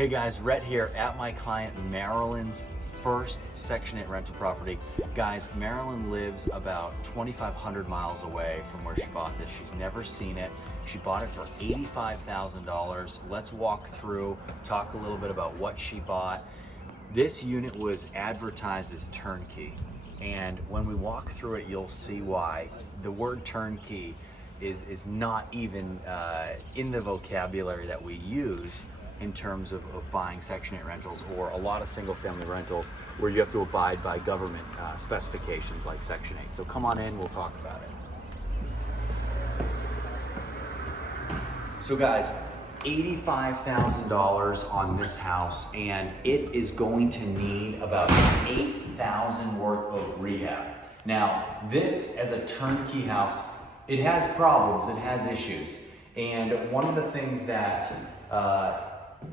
Hey guys, Rhett here at my client Marilyn's first Section 8 rental property. Guys, Marilyn lives about 2,500 miles away from where she bought this. She's never seen it. She bought it for $85,000. Let's walk through, talk a little bit about what she bought. This unit was advertised as turnkey, and when we walk through it, you'll see why. The word turnkey is not even in the vocabulary that we use in terms of buying Section 8 rentals or a lot of single family rentals where you have to abide by government specifications like Section 8. So come on in, we'll talk about it. So guys, $85,000 on this house, and it is going to need about $8,000 worth of rehab. Now, this as a turnkey house, it has problems, it has issues. And one of the things that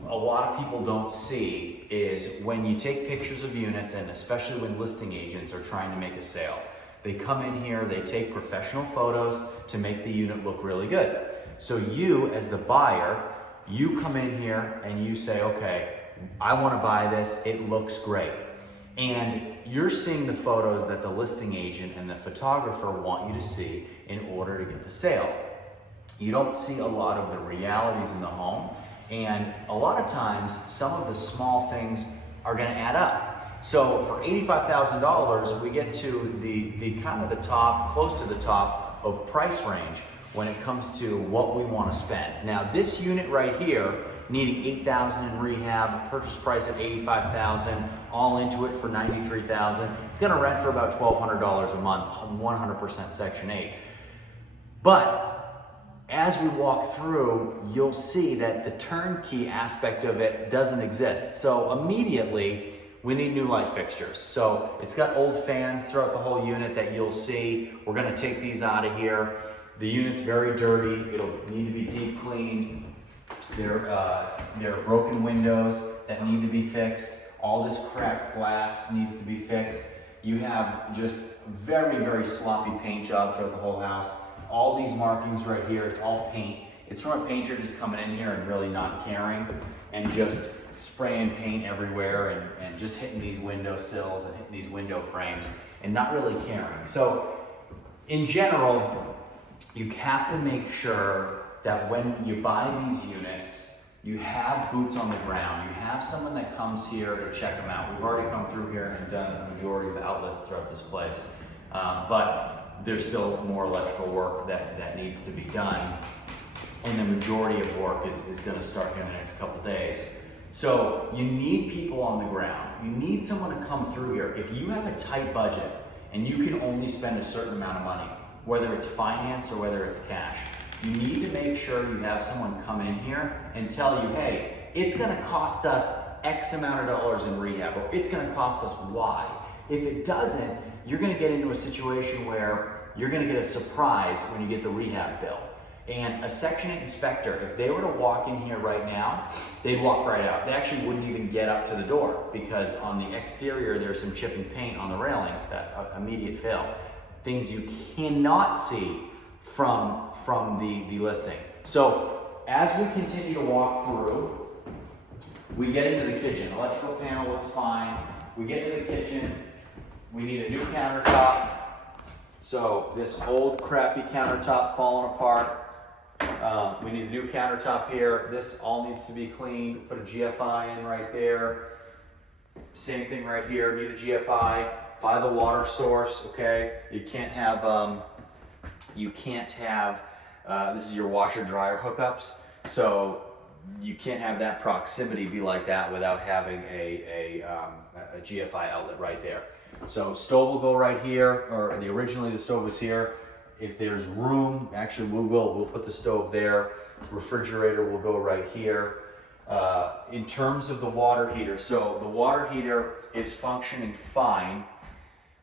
a lot of people don't see is when you take pictures of units, and especially when listing agents are trying to make a sale, they come in here, they take professional photos to make the unit look really good. So you, as the buyer, you come in here and you say, okay, I want to buy this, it looks great. And you're seeing the photos that the listing agent and the photographer want you to see in order to get the sale. You don't see a lot of the realities in the home. And a lot of times, some of the small things are going to add up. So for $85,000, we get to the kind of the top, close to the top of price range when it comes to what we want to spend. Now, this unit right here, needing $8,000 in rehab, purchase price at $85,000, all into it for $93,000. It's going to rent for about $1,200 a month, 100% Section 8. But as we walk through, you'll see that the turnkey aspect of it doesn't exist. So immediately, we need new light fixtures. So it's got old fans throughout the whole unit that you'll see. We're gonna take these out of here. The unit's very dirty. It'll need to be deep cleaned. There are broken windows that need to be fixed. All this cracked glass needs to be fixed. You have just very, very sloppy paint job throughout the whole house. All these markings right here, it's all paint. It's from a painter just coming in here and really not caring and just spraying paint everywhere and just hitting these window sills and hitting these window frames and not really caring. So in general, you have to make sure that when you buy these units, you have boots on the ground. You have someone that comes here to check them out. We've already come through here and done a majority of the outlets throughout this place. But there's still more electrical work that needs to be done. And the majority of work is gonna start here in the next couple days. So you need people on the ground. You need someone to come through here. If you have a tight budget and you can only spend a certain amount of money, whether it's finance or whether it's cash, you need to make sure you have someone come in here and tell you, hey, it's gonna cost us X amount of dollars in rehab, or it's gonna cost us Y. If it doesn't, you're gonna get into a situation where you're gonna get a surprise when you get the rehab bill. And a Section 8 inspector, if they were to walk in here right now, they'd walk right out. They actually wouldn't even get up to the door because on the exterior, there's some chip and paint on the railings that immediate fail. Things you cannot see from the listing. So as we continue to walk through, we get into the kitchen. Electrical panel looks fine. We get into the kitchen. We need a new countertop. So this old crappy countertop falling apart. We need a new countertop here. This all needs to be cleaned. Put a GFI in right there. Same thing right here. Need a GFI. Buy the water source. Okay. You can't have. This is your washer dryer hookups. So you can't have that proximity be like that without having a GFI outlet right there. So stove will go right here, or originally the stove was here. If there's room, actually we'll put the stove there. Refrigerator will go right here. In terms of the water heater, so the water heater is functioning fine.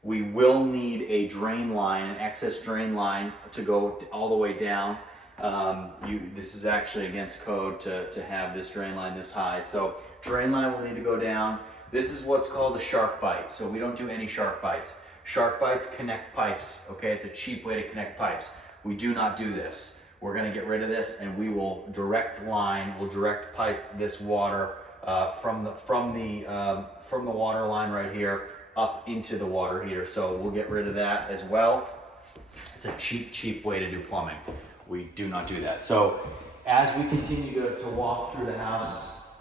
We will need a drain line, an excess drain line to go all the way down. This is actually against code to have this drain line this high. So drain line will need to go down. This is what's called a shark bite. So we don't do any shark bites. Shark bites connect pipes, okay? It's a cheap way to connect pipes. We do not do this. We're gonna get rid of this and we will direct pipe this water from the water line right here up into the water heater. So we'll get rid of that as well. It's a cheap way to do plumbing. We do not do that. So as we continue to walk through the house,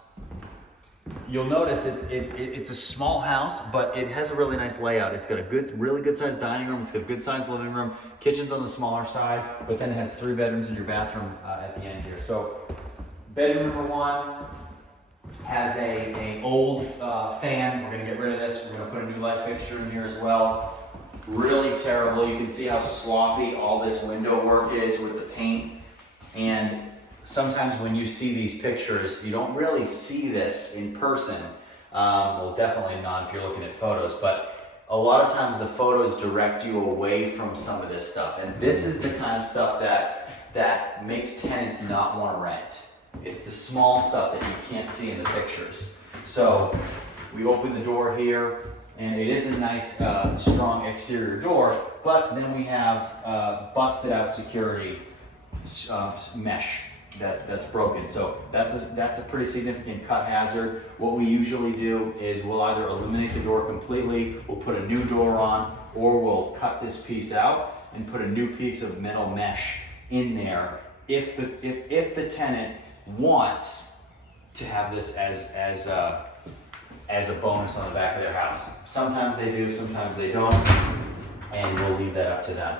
you'll notice it's a small house, but it has a really nice layout. It's got a really good sized dining room. It's got a good sized living room. Kitchen's on the smaller side, but then it has 3 bedrooms and your bathroom at the end here. So bedroom number 1 has a old fan. We're gonna get rid of this. We're gonna put a new light fixture in here as well. Really terrible. You can see how sloppy all this window work is with the paint. And sometimes when you see these pictures, you don't really see this in person. Well, definitely not if you're looking at photos, but a lot of times the photos direct you away from some of this stuff. And this is the kind of stuff that makes tenants not want to rent. It's the small stuff that you can't see in the pictures. So we open the door here, and it is a nice, strong exterior door, but then we have busted out security mesh that's broken. So that's a pretty significant cut hazard. What we usually do is we'll either eliminate the door completely, we'll put a new door on, or we'll cut this piece out and put a new piece of metal mesh in there if the tenant wants to have this as a bonus on the back of their house. Sometimes they do, sometimes they don't, and we'll leave that up to them.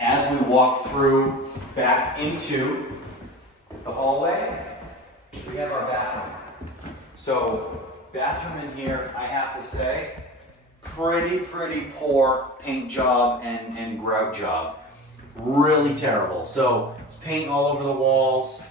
As we walk through back into the hallway, we have our bathroom. So bathroom in here, I have to say, pretty poor paint job and grout job. Really terrible. So it's paint all over the walls.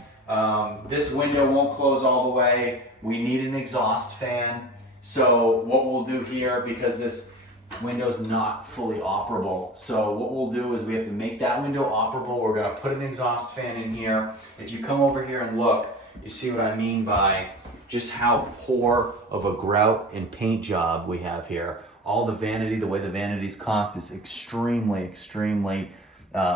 This window won't close all the way. We need an exhaust fan. So what we'll do here, because this window's not fully operable, so what we'll do is we have to make that window operable. We're gonna put an exhaust fan in here. If you come over here and look, you see what I mean by just how poor of a grout and paint job we have here. All the vanity, the way the vanity's caulked is extremely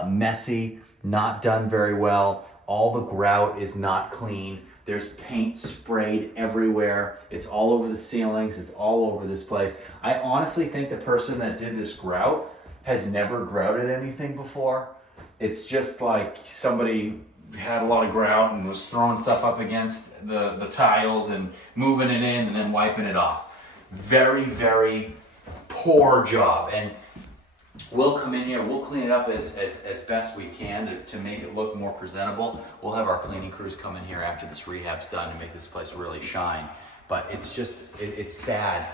messy, not done very well. All the grout is not clean. There's paint sprayed everywhere. It's all over the ceilings. It's all over this place. I honestly think the person that did this grout has never grouted anything before. It's just like somebody had a lot of grout and was throwing stuff up against the tiles and moving it in and then wiping it off. Very poor job. And we'll come in here, we'll clean it up as best we can to make it look more presentable. We'll have our cleaning crews come in here after this rehab's done to make this place really shine. But it's just, it's sad.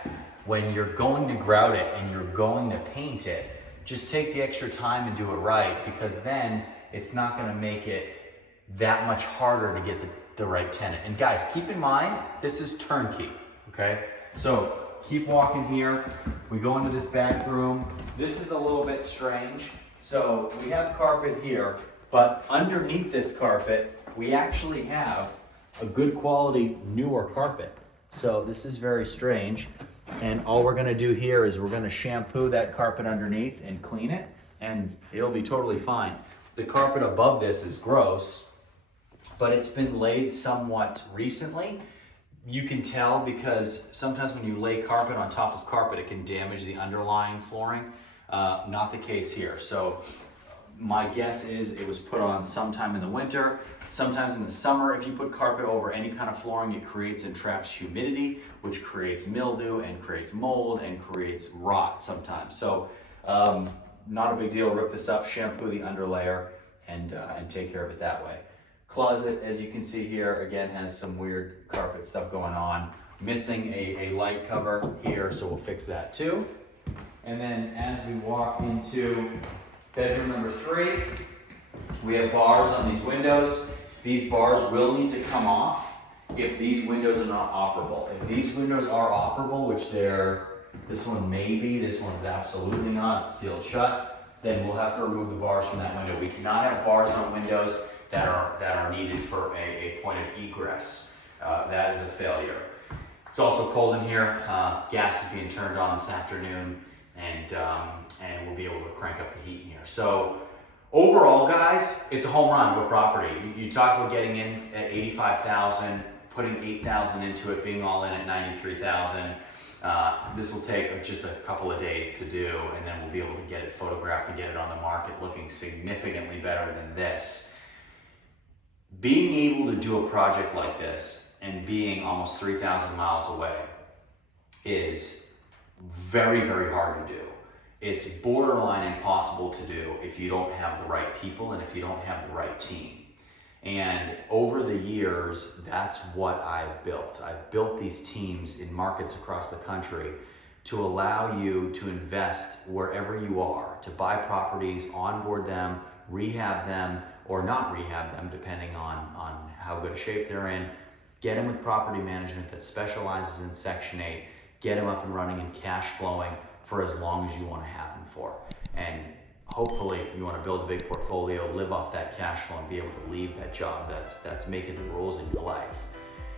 When you're going to grout it and you're going to paint it, just take the extra time and do it right, because then it's not gonna make it that much harder to get the right tenant. And guys, keep in mind, this is turnkey, okay? So keep walking here. We go into this back room. This is a little bit strange. So we have carpet here, but underneath this carpet, we actually have a good quality newer carpet. So this is very strange. And all we're gonna do here is we're gonna shampoo that carpet underneath and clean it, and it'll be totally fine. The carpet above this is gross, but it's been laid somewhat recently. You can tell because sometimes when you lay carpet on top of carpet, it can damage the underlying flooring. Not the case here. So my guess is it was put on sometime in the winter. Sometimes in the summer, if you put carpet over any kind of flooring, it creates and traps humidity, which creates mildew and creates mold and creates rot sometimes. So not a big deal. Rip this up, shampoo the underlayer, and take care of it that way. Closet, as you can see here, again has some weird carpet stuff going on. Missing a light cover here, so we'll fix that too. And then as we walk into bedroom number 3, we have bars on these windows. These bars will need to come off if these windows are not operable. If these windows are operable, which this one may be, this one's absolutely not, it's sealed shut, then we'll have to remove the bars from that window. We cannot have bars on windows that are needed for a point of egress. That is a failure. It's also cold in here. Gas is being turned on this afternoon, and we'll be able to crank up the heat in here. So overall, guys, it's a home run of a property. You talk about getting in at $85,000, putting 8,000 into it, being all in at 93,000. This will take just a couple of days to do, and then we'll be able to get it photographed and get it on the market looking significantly better than this. Being able to do a project like this and being almost 3,000 miles away is very, very hard to do. It's borderline impossible to do if you don't have the right people and if you don't have the right team. And over the years, that's what I've built. I've built these teams in markets across the country to allow you to invest wherever you are, to buy properties, onboard them, rehab them, or not rehab them, depending on how good a shape they're in. Get them with property management that specializes in Section 8. Get them up and running and cash flowing for as long as you want to have them for. And hopefully you want to build a big portfolio, live off that cash flow, and be able to leave that job that's making the rules in your life.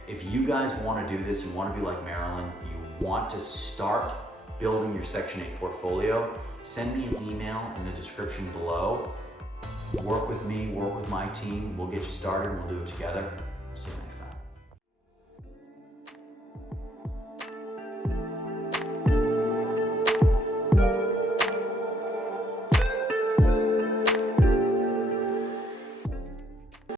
If you guys want to do this, you want to be like Marilyn, you want to start building your Section 8 portfolio, send me an email in the description below. Work with me, work with my team. We'll get you started and we'll do it together. See you.